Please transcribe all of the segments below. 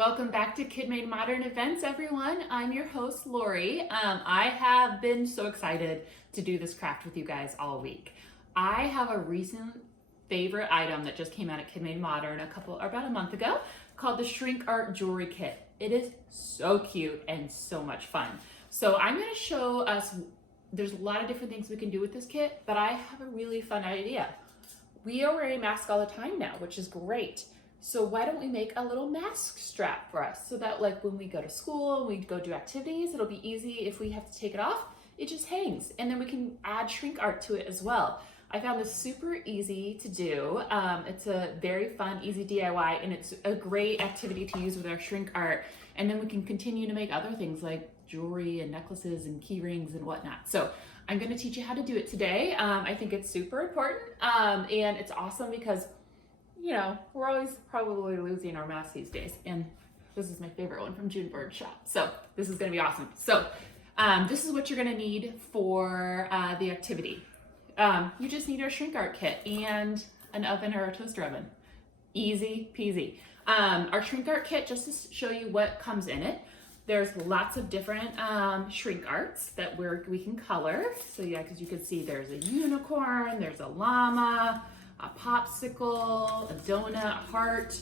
Welcome back to KidMadeModern events, everyone. I'm your host, Laurie. I have been so excited to do this craft with you guys all week. I have a recent favorite item that just came out at KidMadeModern about a month ago called the Shrink Art Jewelry Kit. It is so cute and so much fun. So I'm going to show us, there's a lot of different things we can do with this kit, but I have a really fun idea. We are wearing masks all the time now, which is great. So why don't we make a little mask strap for us so that like when we go to school, we go do activities, it'll be easy. If we have to take it off, it just hangs. And then we can add shrink art to it as well. I found this super easy to do. It's a very fun, easy DIY, and it's a great activity to use with our shrink art. And then we can continue to make other things like jewelry and necklaces and key rings and whatnot. So I'm gonna teach you how to do it today. I think it's super important and it's awesome because you know, we're always probably losing our masks these days. And this is my favorite one from June Bird Shop. So this is gonna be awesome. So this is what you're gonna need for the activity. You just need our shrink art kit and an oven or a toaster oven. Easy peasy. Our shrink art kit, just to show you what comes in it, there's lots of different shrink arts that we can color. So yeah, because you can see there's a unicorn, there's a llama, a popsicle, a donut, a heart.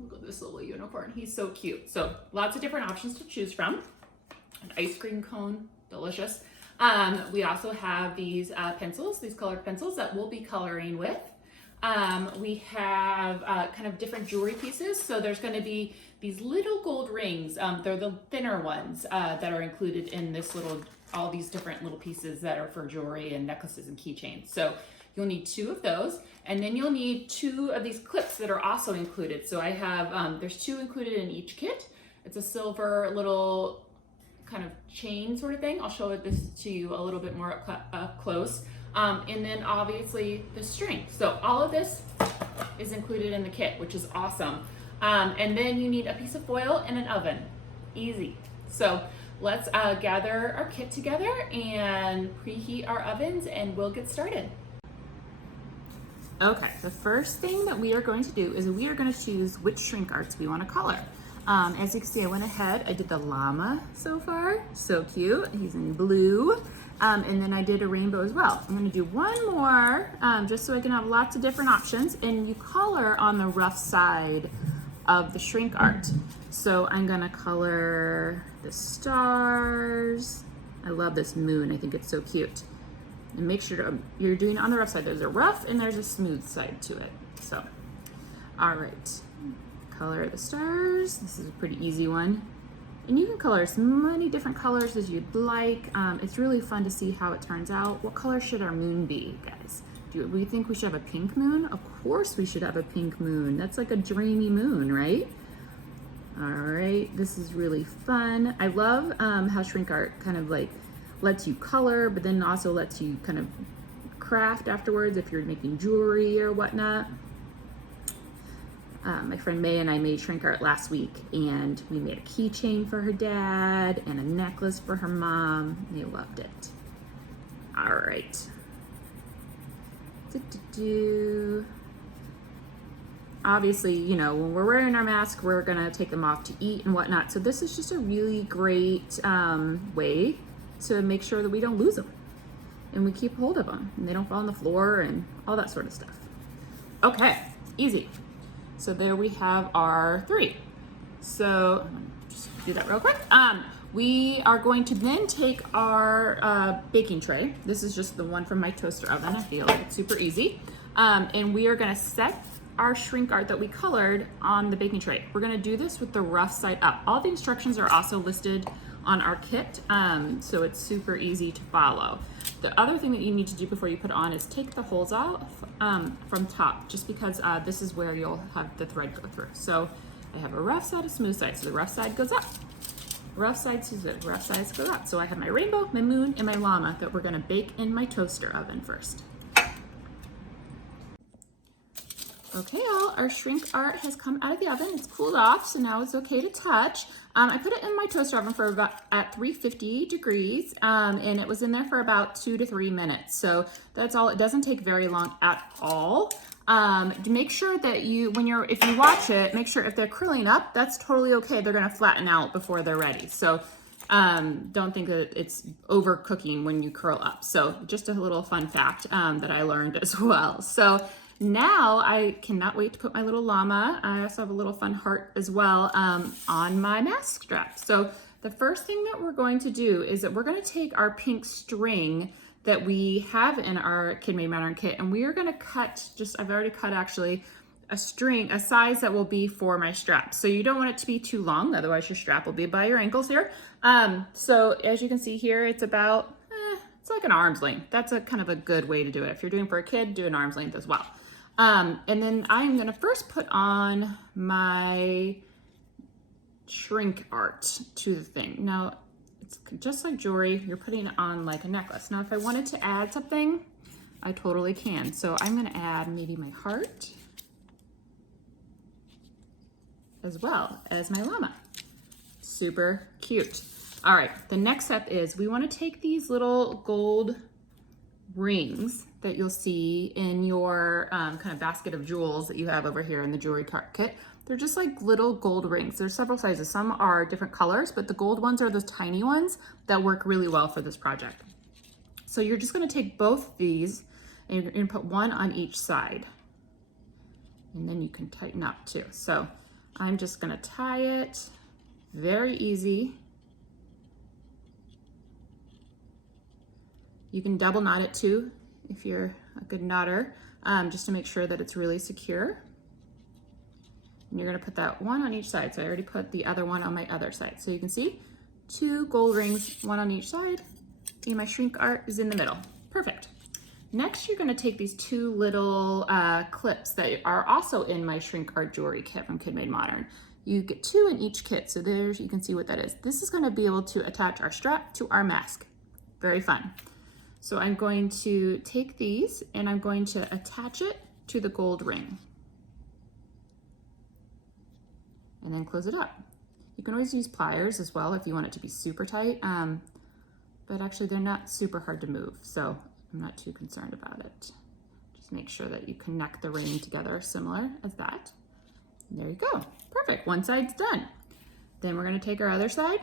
Look at this little unicorn. He's so cute. So lots of different options to choose from. An ice cream cone, delicious. We also have these pencils, these colored pencils that we'll be coloring with. We have kind of different jewelry pieces. So there's going to be these little gold rings. They're the thinner ones that are included in this all these different little pieces that are for jewelry and necklaces and keychains. So you'll need 2 of those, and then you'll need 2 of these clips that are also included. So I have, there's 2 included in each kit. It's a silver little kind of chain sort of thing. I'll show this to you a little bit more up close. And then obviously the string. So all of this is included in the kit, which is awesome. And then you need a piece of foil and an oven. Easy. So let's gather our kit together and preheat our ovens and we'll get started. Okay, the first thing that we are going to do is we are going to choose which shrink arts we want to color. As you can see, I went ahead, I did the llama so far, so cute, he's in blue, and then I did a rainbow as well. I'm going to do one more, just so I can have lots of different options, and you color on the rough side of the shrink art. So I'm going to color the stars. I love this moon, I think it's so cute. And make sure you're doing it on the rough side. There's a rough and there's a smooth side to it. So, all right, color the stars. This is a pretty easy one. And you can color as many different colors as you'd like. It's really fun to see how it turns out. What color should our moon be, guys? Do we think we should have a pink moon? Of course we should have a pink moon. That's like a dreamy moon, right? All right, this is really fun. I love how shrink art kind of like lets you color, but then also lets you kind of craft afterwards if you're making jewelry or whatnot. My friend May and I made shrink art last week, and we made a keychain for her dad and a necklace for her mom. They loved it. All right. Obviously, you know, when we're wearing our mask, we're gonna take them off to eat and whatnot. So this is just a really great way to make sure that we don't lose them and we keep hold of them and they don't fall on the floor and all that sort of stuff. Okay, easy. So there we have our 3. So just do that real quick. We are going to then take our baking tray. This is just the one from my toaster oven. I feel like it's super easy. And we are gonna set our shrink art that we colored on the baking tray. We're gonna do this with the rough side up. All the instructions are also listed on our kit, so it's super easy to follow. The other thing that you need to do before you put it on is take the holes off from top, just because this is where you'll have the thread go through. So I have a rough side, a smooth side. So the rough side goes up, rough side to the rough sides go up. So I have my rainbow, my moon, and my llama that we're gonna bake in my toaster oven first. Okay, our shrink art has come out of the oven. It's cooled off, so now it's okay to touch. I put it in my toaster oven for at 350 degrees, and it was in there for about 2 to 3 minutes. So that's all. It doesn't take very long at all. To make sure that if you watch it, make sure if they're curling up, that's totally okay. They're gonna flatten out before they're ready. So don't think that it's overcooking when you curl up. So just a little fun fact that I learned as well. So now I cannot wait to put my little llama. I also have a little fun heart as well on my mask strap. So the first thing that we're going to do is that we're gonna take our pink string that we have in our KidMadeModern kit, and we are gonna cut, I've already cut actually, a size that will be for my strap. So you don't want it to be too long, otherwise your strap will be by your ankles here. So as you can see here, it's about, it's like an arm's length. That's a kind of a good way to do it. If you're doing for a kid, do an arm's length as well. And then I'm gonna first put on my shrink art to the thing. Now, it's just like jewelry, you're putting it on like a necklace. Now, if I wanted to add something, I totally can. So I'm gonna add maybe my heart as well as my llama. Super cute. All right, the next step is we wanna take these little gold rings that you'll see in your kind of basket of jewels that you have over here in the jewelry cart kit. They're just like little gold rings. There's several sizes. Some are different colors, but the gold ones are those tiny ones that work really well for this project. So you're just gonna take both these and you're gonna put one on each side. And then you can tighten up too. So I'm just gonna tie it, very easy. You can double knot it too if you're a good knotter, just to make sure that it's really secure. And you're gonna put that one on each side. So I already put the other one on my other side. So you can see 2 gold rings, one on each side, and my shrink art is in the middle. Perfect. Next, you're gonna take these 2 little clips that are also in my shrink art jewelry kit from KidMadeModern. You get 2 in each kit, so there's, you can see what that is. This is gonna be able to attach our strap to our mask. Very fun. So I'm going to take these and I'm going to attach it to the gold ring. And then close it up. You can always use pliers as well if you want it to be super tight, but actually they're not super hard to move, so I'm not too concerned about it. Just make sure that you connect the ring together similar as that. And there you go, perfect, one side's done. Then we're gonna take our other side,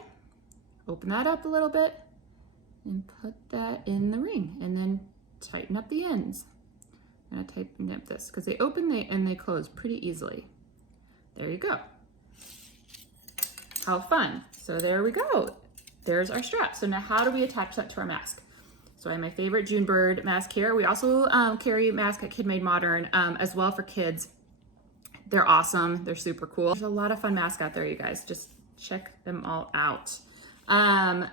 open that up a little bit, and put that in the ring, and then tighten up the ends. I'm gonna tighten up this, because they open and they close pretty easily. There you go. How fun. So there we go. There's our strap. So now how do we attach that to our mask? So I have my favorite Junebird mask here. We also carry a mask at KidMadeModern as well for kids. They're awesome. They're super cool. There's a lot of fun masks out there, you guys. Just check them all out.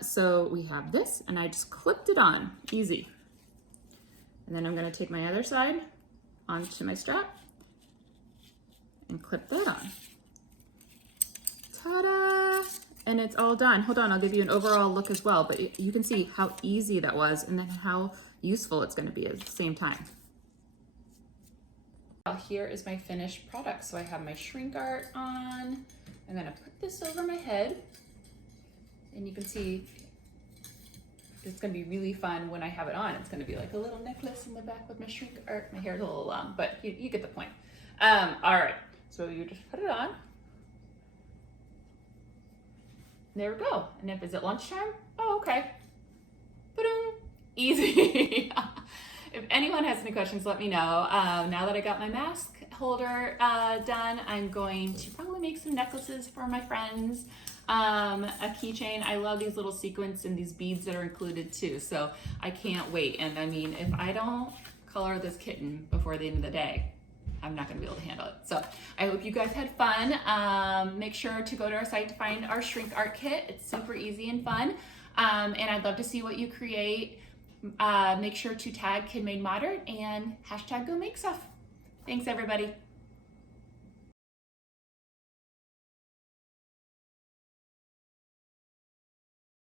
So we have this and I just clipped it on, easy. And then I'm gonna take my other side onto my strap and clip that on. Ta-da! And it's all done. Hold on, I'll give you an overall look as well, but you can see how easy that was and then how useful it's gonna be at the same time. Well, here is my finished product. So I have my shrink art on. I'm gonna put this over my head and you can see it's gonna be really fun when I have it on. It's gonna be like a little necklace in the back with my shrink art. My hair's a little long, but you get the point. All right, so you just put it on. There we go. And if it's at lunchtime, oh, okay. Ba-ding. Easy. If anyone has any questions, let me know. Now that I got my mask holder done, I'm going to probably make some necklaces for my friends. A keychain. I love these little sequins and these beads that are included too. So I can't wait. And I mean, if I don't color this kitten before the end of the day, I'm not gonna be able to handle it. So I hope you guys had fun. Make sure to go to our site to find our shrink art kit. It's super easy and fun. And I'd love to see what you create. Make sure to tag KidMadeModern and #GoMakeStuff. Thanks everybody.